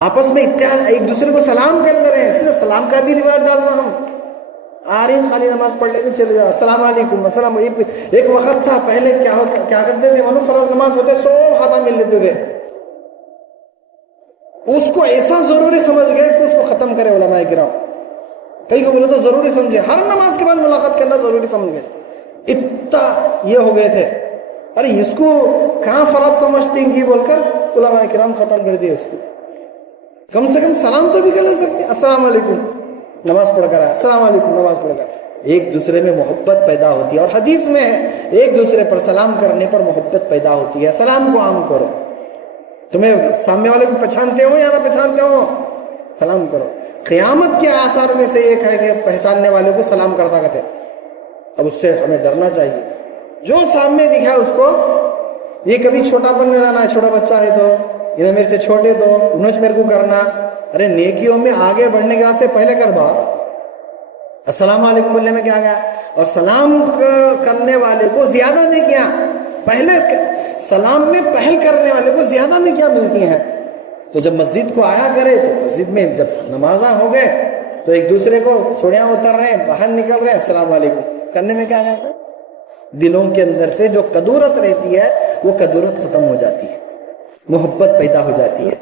آپس میں اتحاد، ایک دوسرے کو سلام کر لے رہے ہیں، اس لیے سلام کا بھی رواج ڈالنا. ہم آ رہے ہیں خالی نماز پڑھ لے کے چلے جا، السلام علیکم السلام. ایک وقت تھا پہلے کیا کرتے تھے، وہ فرض نماز ہوتے سو خاتہ مل لیتے تھے. اس کو ایسا ضروری سمجھ گئے کہ اس کو ختم کرے علماء کرام. کئی کو بولے تو ضروری سمجھے، ہر نماز کے بعد ملاقات کرنا ضروری سمجھ گئے. اتنا یہ ہو گئے تھے، ارے اس کو کہاں فرض سمجھتے ہیں بول کر علماء کرام ختم کر دیے اس کو. کم سے کم سلام تو بھی کر لے سکتے، السلام علیکم نماز پڑھ کر آیا، السلام علیکم نماز پڑھ کر. ایک دوسرے میں محبت پیدا ہوتی ہے، اور حدیث میں ہے ایک دوسرے پر سلام کرنے پر محبت پیدا ہوتی ہے. سلام کو عام کرو. تمہیں سامنے والے کو پہچانتے ہو یا نہ پہچانتے ہو، سلام کرو. قیامت کے آثار میں سے ایک ہے کہ پہچاننے والے کو سلام کرتا کہتے. اب اس سے ہمیں ڈرنا چاہیے. جو سامنے دکھا اس کو، یہ کبھی چھوٹا پن نہیں رہنا، چھوٹا بچہ ہے تو انہیں میرے سے چھوٹے دو انہیں میرے کو کرنا. ارے نیکیوں میں آگے بڑھنے کے واسطے پہلے کر با. السلام علیکم بولنے میں کیا گیا، اور سلام کرنے والے کو زیادہ نیکیاں، پہلے سلام میں پہل کرنے والے کو زیادہ نیکیاں ملتی ہیں. تو جب مسجد کو آیا کرے تو مسجد میں جب نمازاں ہو گئے تو ایک دوسرے کو سوڑیاں اتر رہے ہیں، باہر نکل رہے ہیں، السلام علیکم کرنے میں کیا گیا. دلوں کے اندر سے جو کدورت رہتی ہے وہ کدورت ختم ہو جاتی ہے، محبت پیدا ہو جاتی ہے.